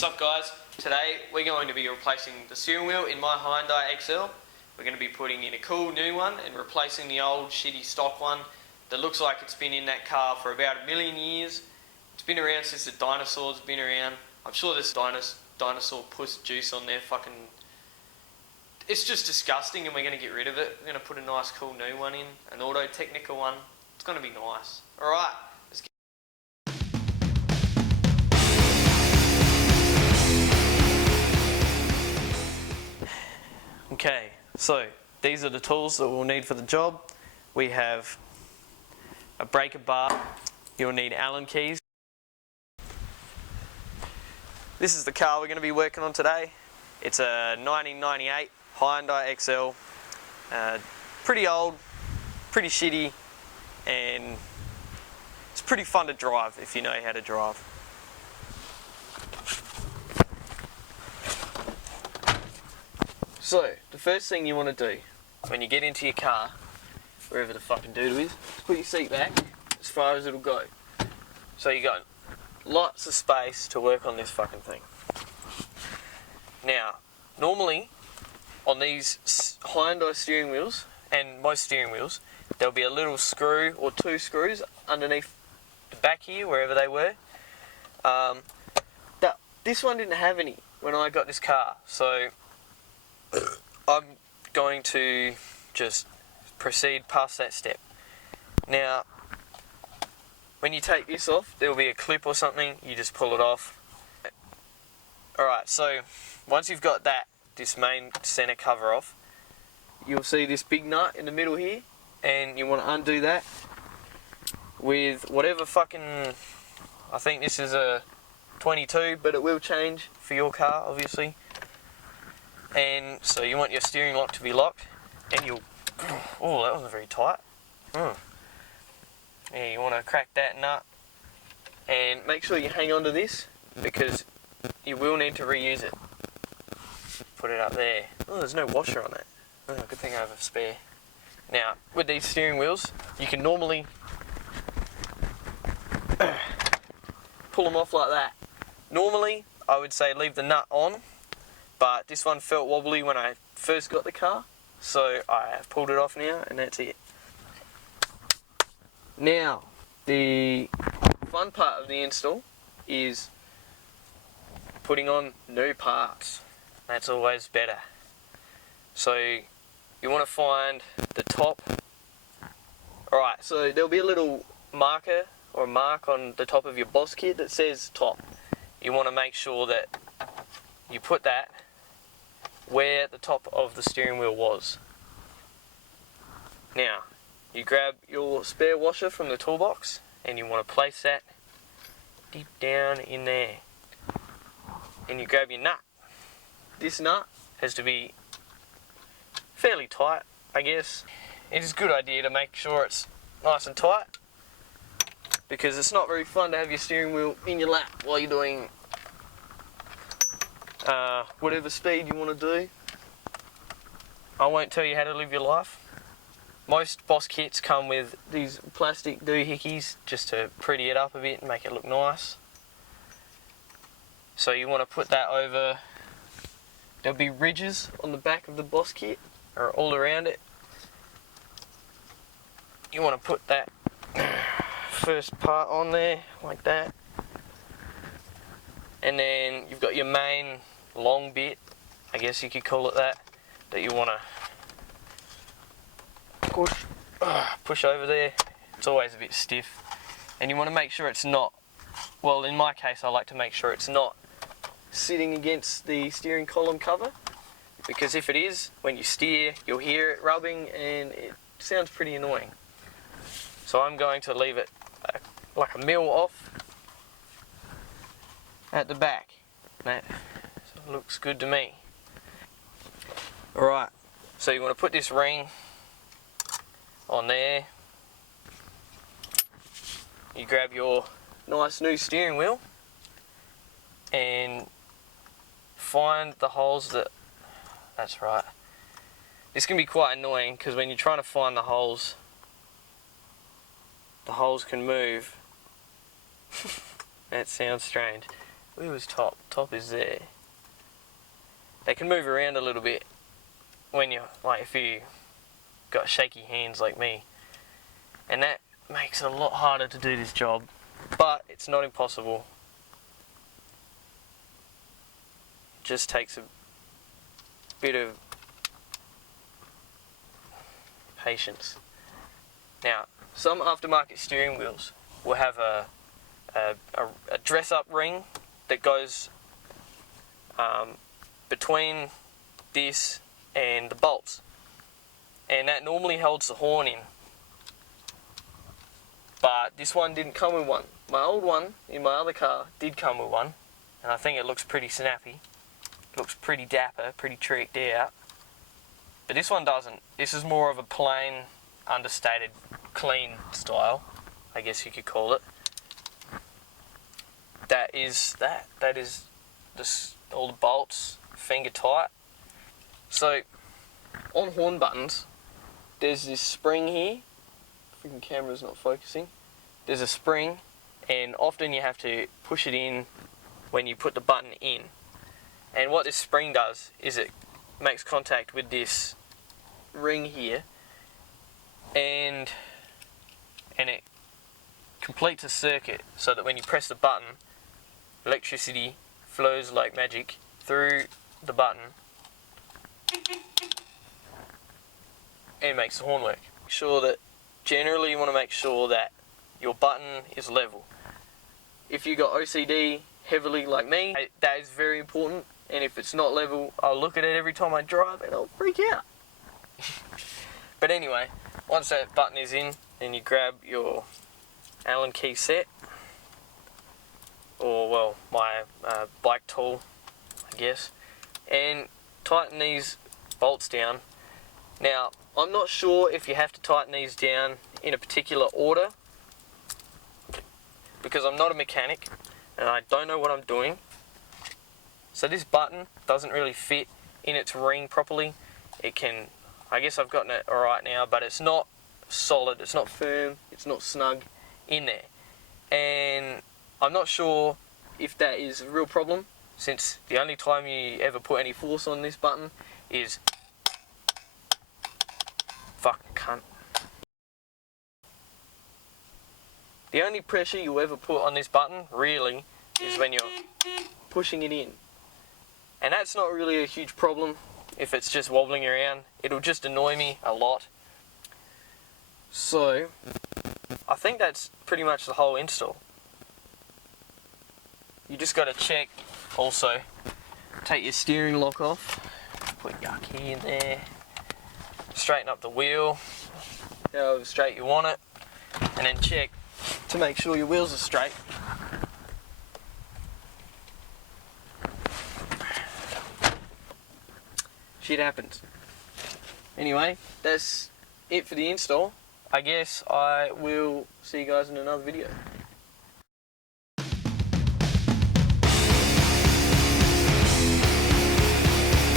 What's up guys? Today we're going to be replacing the steering wheel in my Hyundai XL. We're going to be putting in a cool new one and replacing the old shitty stock one that looks like it's been in that car for about 1 million years. It's been around since the dinosaurs been around. I'm sure there's dinosaur puss juice on there. Fucking, it's just disgusting, and we're going to get rid of it. We're going to put a nice cool new one in, an Auto Technica one. It's going to be nice. Alright, let's get Okay, so these are the tools that we'll need for the job. We have a breaker bar, you'll need Allen keys. This is the car we're going to be working on today. It's a 1998 Hyundai XL. Pretty old, pretty shitty, and it's pretty fun to drive if you know how to drive. So, the first thing you want to do when you get into your car, wherever the fucking doodle is put your seat back as far as it'll go. So you got lots of space to work on this fucking thing. Now, normally on these Hyundai steering wheels, and most steering wheels, there'll be a little screw or two screws underneath the back here, wherever they were. This one didn't have any when I got this car, so I'm going to just proceed past that step. Now, when you take this off, there will be a clip or something, you just pull it off. Alright, so once you've got this main center cover off, you'll see this big nut in the middle here, and you want to undo that with whatever fucking, I think this is a 22, but it will change for your car, obviously. And so you want your steering lock to be locked, and you'll, oh, that wasn't very tight. Yeah, you want to crack that nut, and make sure you hang on to this, because you will need to reuse it. Put it up there. Oh, there's no washer on it. Oh, good thing I have a spare. Now, with these steering wheels, you can normally pull them off like that. Normally, I would say leave the nut on, but this one felt wobbly when I first got the car, so I have pulled it off now, and that's it. Now, the fun part of the install is putting on new parts. That's always better. So, you want to find the top. Alright, so there'll be a little marker or mark on the top of your Boss kit that says top. You want to make sure that you put that where the top of the steering wheel was. Now, you grab your spare washer from the toolbox, and you want to place that deep down in there. And you grab your nut. This nut has to be fairly tight, I guess. It is a good idea to make sure it's nice and tight, because it's not very fun to have your steering wheel in your lap while you're doing whatever speed you want to do. I won't tell you how to live your life. Most Boss kits come with these plastic doohickeys just to pretty it up a bit and make it look nice. So you want to put that over. There'll be ridges on the back of the Boss kit, or all around it. You want to put that first part on there, like that. And then you've got your main long bit, I guess you could call it that you want to push over there. It's always a bit stiff. And you want to make sure it's not, well, in my case I like to make sure it's not sitting against the steering column cover, because if it is, when you steer, you'll hear it rubbing and it sounds pretty annoying. So I'm going to leave it like a mil off at the back. That looks good to me. Alright, so you want to put this ring on there. You grab your nice new steering wheel and find the holes that's right. This can be quite annoying, because when you're trying to find the holes can move. That sounds strange. Where was top? Top is there. They can move around a little bit when you, like, if you got shaky hands like me, and that makes it a lot harder to do this job, but it's not impossible. It just takes a bit of patience. Now, some aftermarket steering wheels will have a dress-up ring that goes between this and the bolts, and that normally holds the horn in, but this one didn't come with one. My old one in my other car did come with one, and I think it looks pretty snappy. It looks pretty dapper, pretty tricked out, but this one doesn't. This is more of a plain, understated, clean style, I guess you could call it. That is all the bolts, finger tight. So on horn buttons, there's this spring here. Freaking camera's not focusing. There's a spring, and often you have to push it in when you put the button in. And what this spring does is it makes contact with this ring here, and it completes a circuit so that when you press the button, electricity flows like magic through the button and makes the horn work. Generally you want to make sure that your button is level. If you got OCD heavily like me, that is very important, and if it's not level, I'll look at it every time I drive and I'll freak out. But anyway, once that button is in, then you grab your Allen key set, or well, my bike tool, I guess, and tighten these bolts down. Now, I'm not sure if you have to tighten these down in a particular order, because I'm not a mechanic and I don't know what I'm doing. So this button doesn't really fit in its ring properly. It can, I guess I've gotten it alright now, but it's not solid, it's not firm, it's not snug in there. And I'm not sure if that is a real problem, since the only time you ever put any force on this button is fucking cunt. The only pressure you ever put on this button, really, is when you're pushing it in. And that's not really a huge problem if it's just wobbling around. It'll just annoy me a lot. So, I think that's pretty much the whole install. You just got to check, also, take your steering lock off, put your key in there, straighten up the wheel, however straight you want it, and then check to make sure your wheels are straight. Shit happens. Anyway, that's it for the install. I guess I will see you guys in another video.